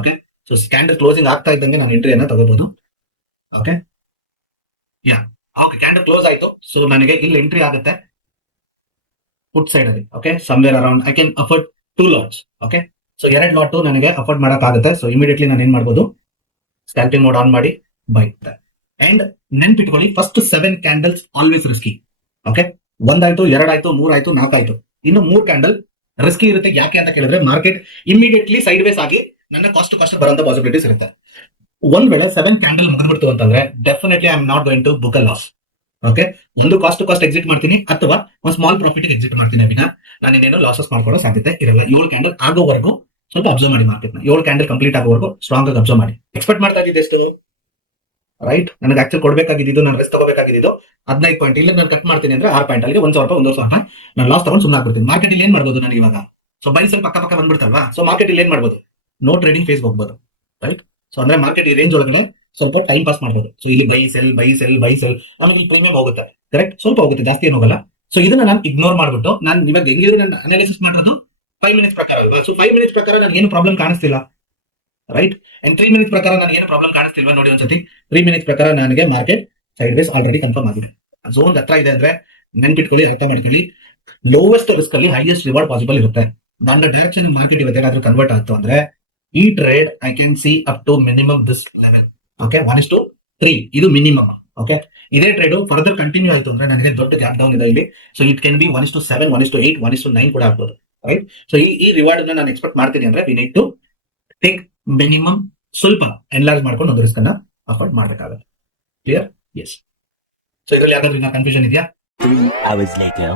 Okay. So candle closing ಆಗ್ತಾ ಇದ್ದಂಗೆ ನಾನು ಎಂಟ್ರಿಯನ್ನ ತಗೋಬಹುದು. ಓಕೆ, ಯಾ, ಓಕೆ, ಕ್ಯಾಂಡಲ್ ಕ್ಲೋಸ್ ಆಯ್ತು. ಸೊ ನನಗೆ ಇಲ್ಲಿ ಎಂಟ್ರಿ ಆಗುತ್ತೆ ಪುಟ್ ಸೈಡ್ ಅಲ್ಲಿ. Okay, somewhere around I can afford 2 lots. Okay, so 2 lot ನನಗೆ ಅಫೋರ್ಡ್ ಮಾಡಕ್ ಆಗುತ್ತೆ. ಸೊ ಇಮಿಡಿಯೇಟ್ಲಿ ನಾನು ಏನ್ ಮಾಡ್ಬೋದು, ಸ್ಕ್ಯಾಲ್ಪಿಂಗ್ ಮೋಡ್ ಆನ್ ಮಾಡಿ ಬೈ. ಅಂಡ್ ನೆನ್ಪಿಟ್ಕೊಳ್ಳಿ, first 7 candles always risky. Okay, 1 ಆಯ್ತು, 2 ಆಯ್ತು, 3 ಆಯ್ತು, 4 ಆಯ್ತು, ಇನ್ನು 3 ಕ್ಯಾಂಡಲ್ ರಿಸ್ಕಿ ಇರುತ್ತೆ. ಯಾಕೆ ಅಂತ ಕೇಳಿದ್ರೆ ಮಾರ್ಕೆಟ್ ಇಮಿಡಿಯೇಟ್ಲಿ ಸೈಡ್ ವೇಸ್ ಆಗಿ ನನ್ನ ಕಾಸ್ಟ್ ಬರೋಂತ ಪಾಸಿಬಿಲಿಟೀಸ್ ಇರುತ್ತೆ. ಒಂದ್ ವೇಳೆ 7 ಕ್ಯಾಂಡಲ್ ಮುಗಿದ್ಬಿಡ್ತು ಅಂತಂದ್ರೆ definitely I am not going to book a loss. Okay, ಒಂದು ಕಾಸ್ಟ್ ಎಕ್ಸಿಟ್ ಮಾಡ್ತೀನಿ ಅಥವಾ ಒಂದು ಸ್ಮಾಲ್ ಪ್ರಾಫಿಟ್ ಎಕ್ಸಿಟ್ ಮಾಡ್ತೀನಿ. ವಿನ ನಾನು ಇನ್ನೇನು ಲಾಸಸ್ ಮಾಡ್ಕೊಳ್ಳೋ ಸಾಧ್ಯತೆ ಇರಲ್ಲ. 7 ಕ್ಯಾಂಡಲ್ ಆಗೋವರೆಗೂ ಸ್ವಲ್ಪ ಅಬ್ಸರ್ವ್ ಮಾಡಿ ಮಾರ್ಕೆಟ್ ನ. 7 ಕ್ಯಾಂಡಲ್ ಕಂಪ್ಲೀಟ್ ಆಗೋವರೆಗೂ ಸ್ಟ್ರಾಂಗ್ ಆಗಿ ಅಬ್ಸರ್ವ್ ಮಾಡಿ. ಎಕ್ಸ್ಪೆಕ್ಟ್ ಮಾಡ್ತಾ ಇದ್ದಿದ್ದು ಎಷ್ಟು, ರೈಟ್? ನನಗೆ ಆಕ್ಚುಲಿ ಕೊಡಬೇಕಾಗಿದ್ದು, ನಾನು ರಿಸ್ಕ್ ತಗೋಬೇಕಾಗಿದ್ದು 15 ಪಾಯಿಂಟ್. ಇಲ್ಲ ನಾನು ಕಟ್ ಮಾಡ್ತೀನಿ ಅಂದ್ರೆ 6 ಪಾಯಿಂಟ್, ಅಲ್ಲಿಗೆ 1,000 ರೂಪಾಯಿ 1,500 ರೂಪಾಯಿ ನಾನು ಲಾಸ್ ತಗೊಂಡು ಸುಮ್ಮನೆ ಆಗ್ಬಿಡ್ತೀನಿ. ಮಾರ್ಕೆಟ್ ಇಲ್ಲಿ ಏನ್ ಮಾಡ್ಬೋದು ನಾನು ಇವಾಗ? ಸೊ ಬೈ ಸ್ವಲ್ಪ ಪಕ್ಕ ಬಂದ್ಬಿಡ್ತಲ್ವಾ? ಸೊ ಮಾರ್ಕೆಟ್ ಇಲ್ಲಿ ಏನ್ ಮಾಡ್ಬೋದು, ನೋ ಟ್ರೇಡಿಂಗ್ ಫೇಸ್ ಹೋಗ್ಬೋದು, ರೈಟ್? ಸೊ ಅಂದ್ರೆ ಮಾರ್ಕೆಟ್ ಈ ರೇಂಜ್ ಒಳಗಡೆ ಸ್ವಲ್ಪ ಟೈಮ್ ಪಾಸ್ ಮಾಡ್ಬೋದು. ಸೊ ಇಲ್ಲಿ ಬೈ ಸೆಲ್ ನನಗೆ ಪ್ರೀಮಿಯಂ ಹೋಗುತ್ತೆ, ಕರೆಕ್ಟ್? ಸ್ವಲ್ಪ ಹೋಗುತ್ತೆ, ಜಾಸ್ತಿ ಏನು ಹೋಗಲ್ಲ. ಸೊ ಇದನ್ನ ನಾನು ಇಗ್ನೋರ್ ಮಾಡ್ಬಿಟ್ಟು ನಾನು ಇವಾಗ ಹೆಂಗಿದ್ರೆ ನಾನು ಅನಾಲಿಸಿಸ್ ಮಾಡೋದು 5 ಮಿನಿಟ್ಸ್ ಪ್ರಕಾರ ಅಲ್ವಾ? ಸೊ 5 ಮಿನಿಟ್ಸ್ ಪ್ರಕಾರ ನನಗೆ ಏನು ಪ್ರಾಬ್ಲಮ್ ಕಾಣಿಸ್ತಿಲ್ಲ, ರೈಟ್? ಅಂಡ್ 3 ಮಿನಿಟ್ಸ್ ಪ್ರಕಾರ ನನಗೆ ಏನು ಪ್ರಾಬ್ಲಮ್ ಕಾಣಿಸ್ತಿಲ್ವಾ ನೋಡಿ ಒಂದ್ಸತಿ. 3 ಮಿನಿಟ್ಸ್ ಪ್ರಕಾರ ನನಗೆ market side ways already confirm ಆಗಿದೆ. ಝೋನ್ ಹತ್ರ ಇದೆ ಅಂದ್ರೆ ನೆನ್ಪಿಟ್ಕೊಳ್ಳಿ, ಅರ್ಥ ಮಾಡ್ಕೊಳ್ಳಿ, ಲೋವೆಸ್ಟ್ ರಿಸ್ಕ್ ಅಲ್ಲಿ ಹೈಯೆಸ್ಟ್ ರಿವಾರ್ಡ್ ಪಾಸಿಬಲ್ ಇರುತ್ತೆ. ನನ್ನ ಡೈರೆಕ್ಷನ್ ಮಾರ್ಕೆಟ್ ಇವತ್ತು ಏನಾದ್ರೂ ಕನ್ವರ್ಟ್ ಆಯ್ತು ಅಂದ್ರೆ ಈ trade I can see up to minimum this level. Okay, 1:3 ಇದು ಮಿನಿಮಮ್. ಓಕೆ, ಇದೇ ಟ್ರೇಡ್ ಫರ್ದರ್ ಕಂಟಿನ್ಯೂ ಆಯ್ತು ಅಂದ್ರೆ ನನಗೆ ದೊಡ್ಡ ಗ್ಯಾಪ್ ಡೌನ್ ಇದೆ ಇಲ್ಲಿ. ಸೊ ಇಟ್ ಕ್ಯಾನ್ ಬಿ 1:7, 1:8, 1:9 ಕೂಡ ಆಗ್ಬೋದು, ರೈಟ್? ಸೊ ಈ ರಿವಾರ್ಡ್ ಅನ್ನ ನಾನು ಎಕ್ಸ್ಪೆಕ್ಟ್ ಮಾಡ್ತೀನಿ ಅಂದ್ರೆ we need to take minimum ಸ್ವಲ್ಪ ಎನ್ಲಾರ್ಜ್ ಮಾಡ್ಕೊಂಡು ಒಂದು ರಿಸ್ಕ್ ಅನ್ನ ಅಫೋರ್ಡ್ ಮಾಡಬೇಕಾಗುತ್ತೆ. ಕ್ಲಿಯರ್? ಎಸ್. ಸೊ ಇದರಲ್ಲಿ ಯಾವ್ದಾದ್ರು ಕನ್ಫ್ಯೂಷನ್ ಇದೆಯಾ? 3 hours later.